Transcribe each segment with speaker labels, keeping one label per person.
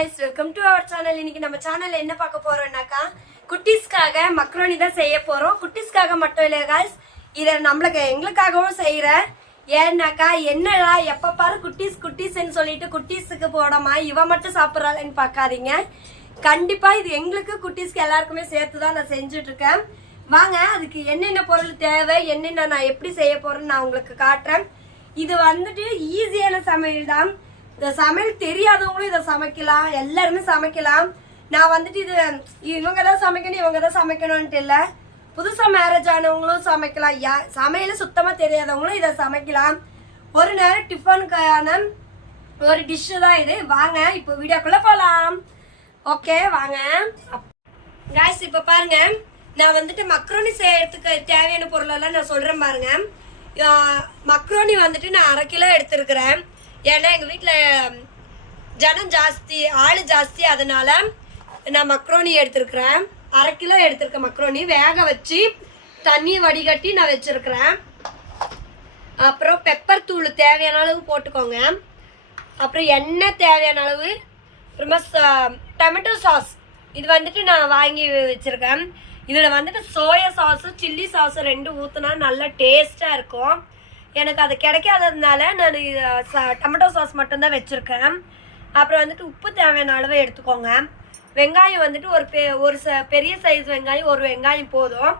Speaker 1: Hi welcome to our channel இன்னைக்கு நம்ம சேனல்ல என்ன பார்க்க போறோம்னாக்கா குட்டீஸ்க்காக மக்ரோனி தான் செய்ய போறோம். குட்டீஸ்க்காக மட்டும் இல்லையா guys இதை நம்மளுக்கு எங்களுக்காகவும் செய்கிறேன் ஏன்னாக்கா என்னடா எப்ப பாரு குட்டீஸ் குட்டீஸ்ன்னு சொல்லிட்டு குட்டீஸுக்கு போடாமா இவ மட்டும் சாப்பிட்றாளேன்னு பார்க்காதீங்க. கண்டிப்பா இது எங்களுக்கு குட்டீஸ்க்கு எல்லாருக்குமே சேர்த்து தான் நான் செஞ்சுட்டு இருக்கேன். வாங்க அதுக்கு என்னென்ன பொருள் தேவை என்னென்ன நான் எப்படி செய்ய போறேன்னு நான் உங்களுக்கு காட்டுறேன். இது வந்துட்டு ஈஸியான சமையல் தான். இந்த சமையல் தெரியாதவங்களும் இதை சமைக்கலாம் எல்லாருமே சமைக்கலாம். நான் வந்துட்டு இது இவங்க தான் சமைக்கணும் இவங்க தான் சமைக்கணும்ட்டு இல்லை. புதுசாக மேரேஜ் ஆனவங்களும் சமைக்கலாம். யா சமையல் சுத்தமாக தெரியாதவங்களும் இதை சமைக்கலாம். ஒரு நேரம் டிஃபனுக்கான ஒரு டிஷ்ஷு தான் இது. வாங்க இப்போ வீடியோக்குள்ளே போகலாம் ஓகே வாங்க. காய்ஸ் இப்போ பாருங்க. நான் வந்துட்டு மக்ரோனி செய்யறதுக்கு தேவையான பொருளெல்லாம் நான் சொல்கிறேன் பாருங்க. மக்ரோனி வந்துட்டு நான் அரை கிலோ எடுத்திருக்கிறேன். ஏன்னா எங்கள் வீட்டில் ஜனம் ஜாஸ்தி ஆள் ஜாஸ்தி அதனால் நான் மக்ரோனி எடுத்துருக்குறேன். அரை கிலோ எடுத்திருக்கேன் மக்ரோனி. வேக வச்சு தண்ணி வடிகட்டி நான் வச்சிருக்கிறேன். அப்புறம் பெப்பர் தூள் தேவையான அளவு போட்டுக்கோங்க. அப்புறம் எண்ணெய் தேவையான அளவு. அப்புறமா டொமேட்டோ சாஸ். இது வந்துட்டு நான் வாங்கி வச்சுருக்கேன். இதில் வந்துட்டு சோயா சாஸு சில்லி சாஸு ரெண்டும் ஊற்றுனா நல்லா டேஸ்ட்டாக இருக்கும். எனக்கு அது கிடைக்காததுனால நான் டொமேட்டோ சாஸ் மட்டும்தான் வச்சுருக்கேன். அப்புறம் வந்துட்டு உப்பு தேவையான அளவு எடுத்துக்கோங்க. வெங்காயம் வந்துட்டு ஒரு பெ ஒரு ச பெரிய சைஸ் வெங்காயம் ஒரு வெங்காயம் போதும்.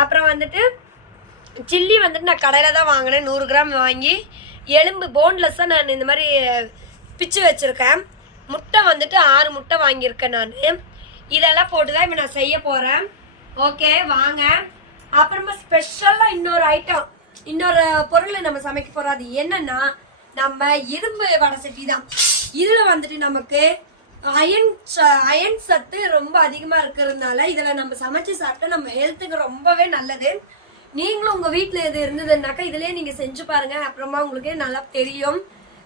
Speaker 1: அப்புறம் வந்துட்டு சில்லி வந்துட்டு நான் கடையில் தான் வாங்கினேன். நூறு கிராம் வாங்கி எலும்பு போன்லெஸ்ஸாக நான் இந்த மாதிரி பிச்சு வச்சுருக்கேன். முட்டை வந்துட்டு ஆறு முட்டை வாங்கியிருக்கேன் நான். இதெல்லாம் போட்டு தான் இப்போ நான் செய்ய போகிறேன் ஓகே வாங்க. அப்புறமா ஸ்பெஷலாக இன்னொரு ஐட்டம் இன்னொரு பொருளை நம்ம சமைக்க போறோம். அது என்னன்னா நம்ம இரும்பு வடை சட்டி தான். இதில் வந்துட்டு நமக்கு அயன் அயன் சத்து ரொம்ப அதிகமாக இருக்கிறதுனால இதில் நம்ம சமைச்சு சாப்பிட்டா நம்ம ஹெல்த்துக்கு ரொம்பவே நல்லது. நீங்களும் உங்கள் வீட்டில் இது இருந்ததுன்னாக்கா இதுலேயே நீங்கள் செஞ்சு பாருங்க. அப்புறமா உங்களுக்கு நல்லா தெரியும்.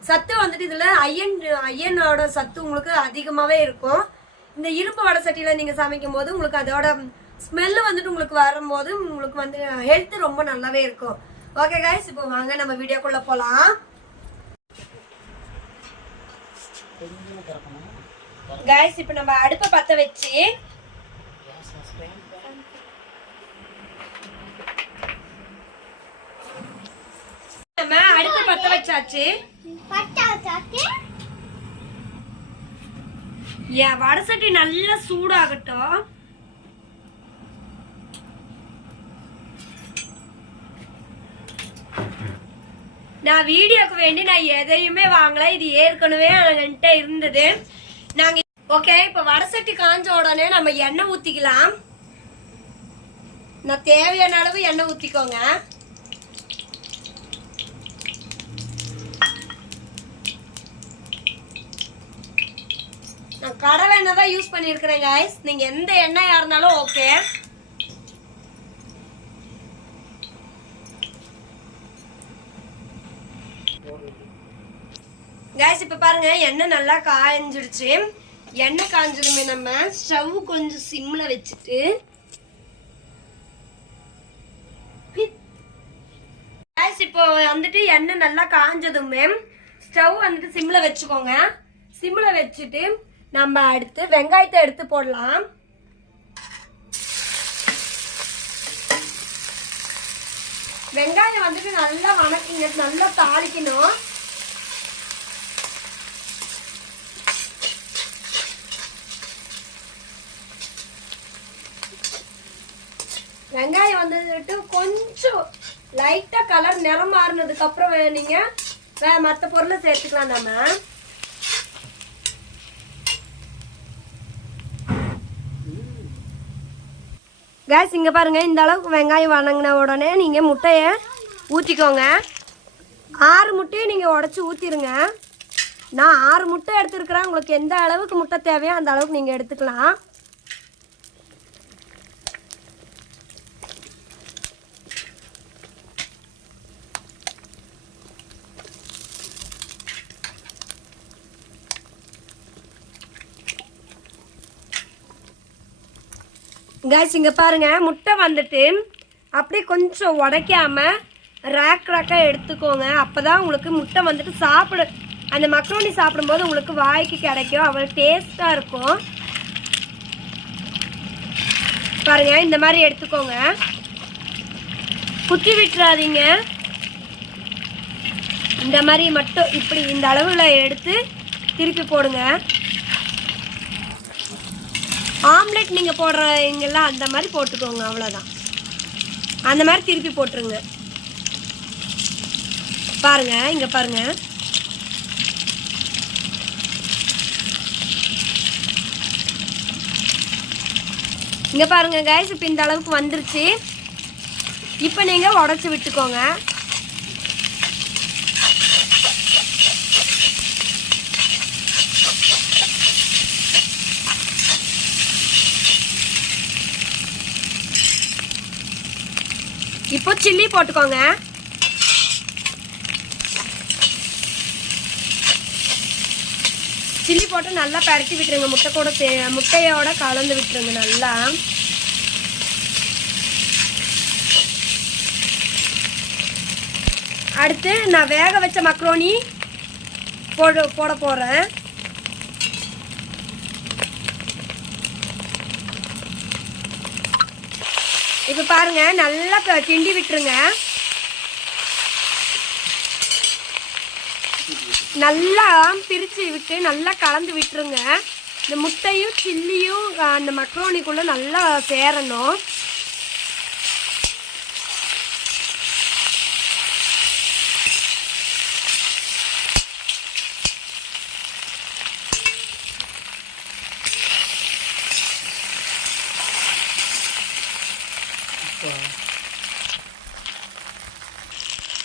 Speaker 1: சத்து வந்துட்டு இதில் அயன் அயனோட சத்து உங்களுக்கு அதிகமாகவே இருக்கும். இந்த இரும்பு வடை சட்டியில் நீங்கள் சமைக்கும் போது உங்களுக்கு அதோட ஸ்மெல்லு வந்துட்டு உங்களுக்கு வரும்போது உங்களுக்கு வந்து ஹெல்த் ரொம்ப நல்லாவே இருக்கும். ஓகே கைஸ் இப்போ வாங்க நம்ம வீடியோக்குள்ளே போகலாம் கைஸ் இப்போ நம்ம அடுப்பை பற்ற வச்சு நம்ம அடுப்பை பற்ற வச்சாச்சு. என் வடை சட்டி நல்லா சூடாகட்டும். நான் வீடியோக்கு வேண்டி நான் எதையுமே வாங்கல. இது ஏற்கனவே என்கிட்ட இருந்தது. நாங்க ஓகே இப்ப வடை சட்டி காஞ்ச உடனே நம்ம எண்ணெய் ஊத்திக்கலாம். நான் தேவையான அளவு எண்ணெய் ஊத்திக்கோங்க. நான் கடவை எண்ணெய் தான் யூஸ் பண்ணியிருக்கிறேன் காய்ஸ் நீங்க எந்த எண்ணெயாக இருந்தாலும் ஓகே கேஸ் இப்போ பாருங்க எண்ணெய் நல்லா காய்ஞ்சிடுச்சு. எண்ணெய் காய்ஞ்சதுமே நம்ம ஸ்டவ் கொஞ்சம் சிம்மில் வச்சுட்டு கேஸ் இப்போ வந்துட்டு எண்ணெய் நல்லா காய்ஞ்சதுமே ஸ்டவ் வந்துட்டு சிம்மில் வச்சுக்கோங்க. சிம்மில் வச்சுட்டு நம்ம அடுத்து வெங்காயத்தை எடுத்து போடலாம். வெங்காயம் வந்துட்டு நல்லா வணக்கிங்க நல்லா தாளிக்கணும். வெங்காயம் வந்துட்டு கொஞ்சம் லைட்டா கலர் நிறம் மாறினதுக்கு அப்புறம் நீங்க வேற மற்ற பொருளை சேர்த்துக்கலாம் நம்ம கேஸ் இங்கே பாருங்கள் இந்த அளவுக்கு வெங்காயம் வணங்கின உடனே நீங்கள் முட்டையை ஊற்றிக்கோங்க ஆறு முட்டையை நீங்கள் உடச்சி ஊற்றிடுங்க நான் ஆறு முட்டை எடுத்துருக்குறேன். உங்களுக்கு எந்த அளவுக்கு முட்டை தேவையோ அந்த அளவுக்கு நீங்கள் எடுத்துக்கலாம். கைஸ் இங்கே பாருங்க முட்டை வந்துட்டு அப்படியே கொஞ்சம் உடைக்காம ரேக் ரேக்காக எடுத்துக்கோங்க. அப்போ தான் உங்களுக்கு முட்டை வந்துட்டு சாப்பிடு அந்த மக்ரோனி சாப்பிடும்போது உங்களுக்கு வாய்க்கு கிடைக்கும். அவ்வளோ டேஸ்ட்டாக இருக்கும். பாருங்க இந்த மாதிரி எடுத்துக்கோங்க. குத்தி விட்டுறாதீங்க. இந்த மாதிரி மட்டும் இப்படி இந்த அளவில் எடுத்து திருப்பி போடுங்க. ஆம்லெட் நீங்கள் போடுறீங்கெல்லாம் அந்த மாதிரி போட்டுக்கோங்க அவ்வளோதான் அந்த மாதிரி திருப்பி போட்டுருங்க. பாருங்க இங்கே பாருங்க. இங்கே பாருங்க கைஸ் இப்போ இந்த அளவுக்கு வந்துருச்சு. இப்போ நீங்கள் உடச்சி விட்டுக்கோங்க. இப்போ சில்லி போட்டுக்கோங்க. சில்லி போட்டு நல்லா பரட்டி விட்டுருங்க. முட்டை கூட சே- முட்டையோட கலந்து விட்டுருங்க நல்லா. அடுத்து நான் வேக வச்ச மக்ரோனி போட போட போகிறேன் இப்போ பாருங்க நல்லா திண்டி கிண்டி விட்டுருங்க. நல்லா பிரித்து விட்டு நல்லா கலந்து விட்டுருங்க. இந்த முட்டையும் சில்லியும் அந்த மக்ரோனிக்குள்ளே நல்லா சேரணும்.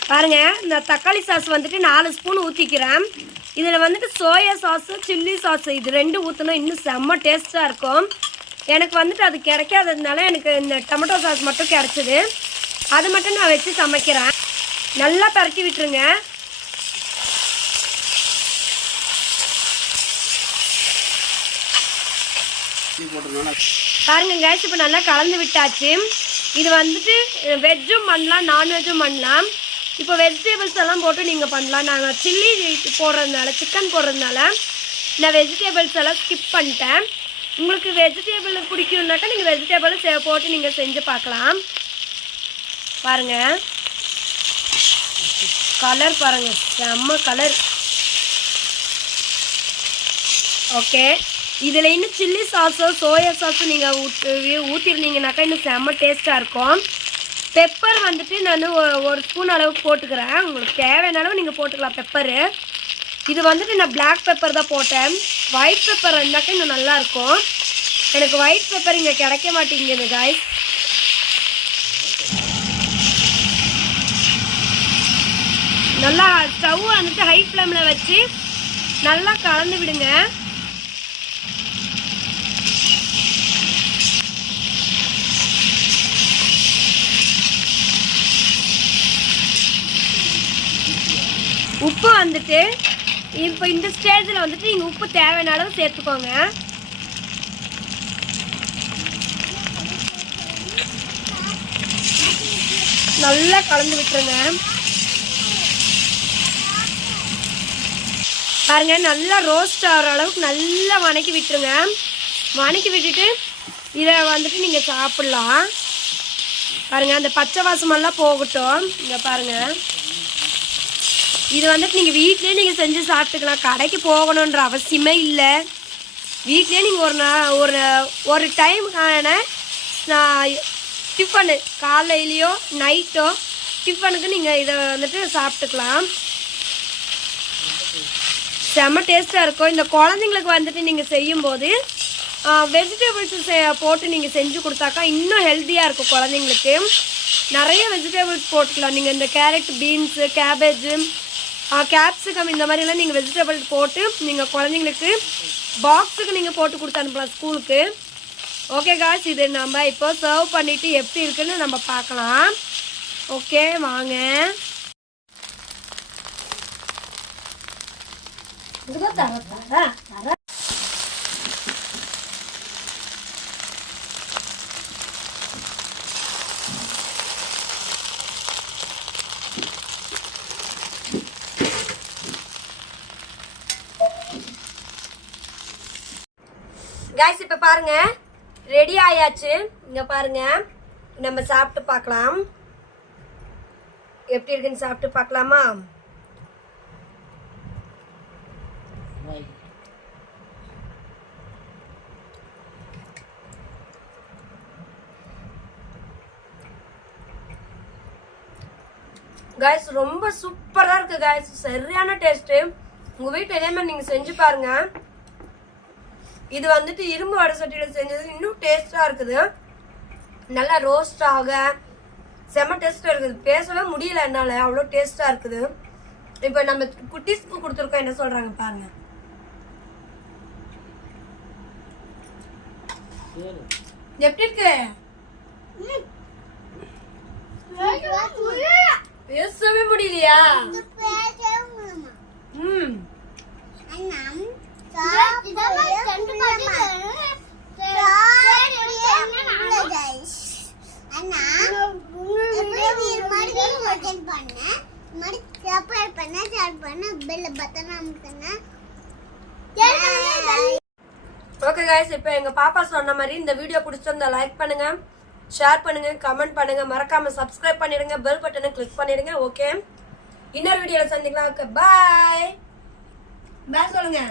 Speaker 1: பாருங்க இந்த தக்காளி சாஸ் வந்துட்டு நாலு ஸ்பூன் ஊற்றிக்கிறேன் இதில் வந்துட்டு சோயா சாஸு சில்லி சாஸ் இது ரெண்டு ஊற்றினா இன்னும் செம்ம டேஸ்ட்டாக இருக்கும். எனக்கு வந்துட்டு அது கிடைக்காததுனால எனக்கு இந்த டொமேட்டோ சாஸ் மட்டும் கிடச்சிது. அது மட்டும் நான் வச்சு சமைக்கிறேன். நல்லா பரட்டி விட்டுருங்க. பாருங்க கேஸ் இப்போ நல்லா கலந்து விட்டாச்சு. இது வந்துட்டு வெஜ்ஜும் பண்ணலாம் நான்வெஜ்ஜும் பண்ணலாம். இப்போ வெஜிடபிள்ஸ் எல்லாம் போட்டு நீங்கள் பண்ணலாம். நாங்கள் சில்லி போடுறதுனால சிக்கன் போடுறதுனால நான் வெஜிடபிள்ஸ் எல்லாம் ஸ்கிப் பண்ணிட்டேன். உங்களுக்கு வெஜிடபிள் பிடிக்கும்னாக்கா நீங்கள் வெஜிடபிள் போட்டு நீங்கள் செஞ்சு பார்க்கலாம். பாருங்க. கலர் பாருங்கள் செம்ம கலர் ஓகே இதில் இன்னும் சில்லி சாஸோ சோயா சாஸோ நீங்கள் ஊற்று ஊற்றிருந்தீங்கனாக்கா இன்னும் செம்ம டேஸ்ட்டாக இருக்கும். பெப்பர் வந்துட்டு நான் ஒரு ஸ்பூன் அளவுக்கு போட்டுக்கிறேன். உங்களுக்கு தேவையான அளவு நீங்கள் போட்டுக்கலாம் பெப்பரு இது வந்துட்டு நான் பிளாக் பெப்பர் தான் போட்டேன். ஒயிட் பெப்பர் இருந்தாக்கா இன்னும் நல்லாயிருக்கும் எனக்கு ஒயிட் பெப்பர் இங்கே கிடைக்க மாட்டேங்குது காய் நல்லா ஸ்டவ் வந்துட்டு ஹை ஃப்ளேமில் வச்சு நல்லா கலந்து விடுங்க. உப்பு வந்துட்டு இப்போ இந்த ஸ்டேஜில் வந்துட்டு நீங்கள் உப்பு தேவையான அளவு சேர்த்துக்கோங்க. நல்லா கலந்து விட்டுருங்க. பாருங்க நல்லா ரோஸ்ட் ஆகிற அளவுக்கு நல்லா வணக்கி விட்டுருங்க. வணக்கி விட்டுட்டு இதை வந்துட்டு நீங்கள் சாப்பிட்லாம். பாருங்கள் அந்த பச்சை வாசமெல்லாம் போகட்டும். இங்கே பாருங்கள் இது வந்துட்டு நீங்கள் வீட்லேயே நீங்கள் செஞ்சு சாப்பிட்டுக்கலாம். கடைக்கு போகணுன்ற அவசியமே இல்லை. வீட்லேயே நீங்கள் ஒரு நா ஒரு ஒரு டைமுக்கான டிஃபனு காலையிலையோ நைட்டோ டிஃபனுக்கு நீங்கள் இதை வந்துட்டு சாப்பிட்டுக்கலாம். செம்ம டேஸ்ட்டாக இருக்கும். இந்த குழந்தைங்களுக்கு வந்துட்டு நீங்கள் செய்யும்போது வெஜிடபிள்ஸ் போட்டு நீங்கள் செஞ்சு கொடுத்தாக்கா இன்னும் ஹெல்த்தியாக இருக்கும் குழந்தைங்களுக்கு. நிறைய வெஜிடபிள்ஸ் போட்டுக்கலாம். நீங்கள் இந்த கேரட் பீன்ஸு கேபேஜு கேப்சிகம் இந்த மாதிரிலாம் நீங்கள் வெஜிடபிள் போட்டு நீங்கள் குழந்தைங்களுக்கு பாக்ஸுக்கு நீங்கள் போட்டு கொடுத்து அனுப்பலாம் ஸ்கூலுக்கு ஓகே காய்ஸ் இது நம்ம இப்போ சர்வ் பண்ணிவிட்டு எப்படி இருக்குன்னு நம்ம பார்க்கலாம். ஓகே வாங்க. தர தர காய்ஸ் இப்போ பாருங்க. ரெடி ஆயாச்சு? இங்கே பாருங்க. நம்ம சாப்பிட்டு பார்க்கலாம். எப்படி இருக்குன்னு சாப்பிட்டு பார்க்கலாமா? காய்ஸ் ரொம்ப சூப்பராக இருக்குது காய்ஸ் சரியான டேஸ்ட்டு உங்கள் வீட்டில் இதே மாதிரி நீங்கள் செஞ்சு பாருங்கள் இது வந்துட்டு இரும்பு வடை சட்டியில செஞ்சது. இன்னும் டேஸ்டா இருக்குது. நல்லா ரோஸ்ட் ஆக செம டேஸ்டா இருக்குது. பேசவே முடியல என்னால. அவ்வளோ டேஸ்டா இருக்குது. இப்போ நம்ம குட்டீஸ்க்கு கொடுத்துருக்கோம். என்ன சொல்றாங்க பாருங்க. எப்படி இருக்கு? பேசவே முடியலையா? ம். ஓகே காய்ஸ் இப்போ எங்கள் பாப்பா சொன்ன மாதிரி இந்த வீடியோ பிடிச்சிருந்தா லைக் பண்ணுங்க ஷேர் பண்ணுங்க கமெண்ட் பண்ணுங்க. மறக்காம சப்ஸ்கிரைப் பண்ணிடுங்க பெல் பட்டனை கிளிக் பண்ணிடுங்க ஓகே இன்னொரு வீடியோவில் சந்திக்கலாம். ஓகே பாய் பாய் சொல்லுங்க.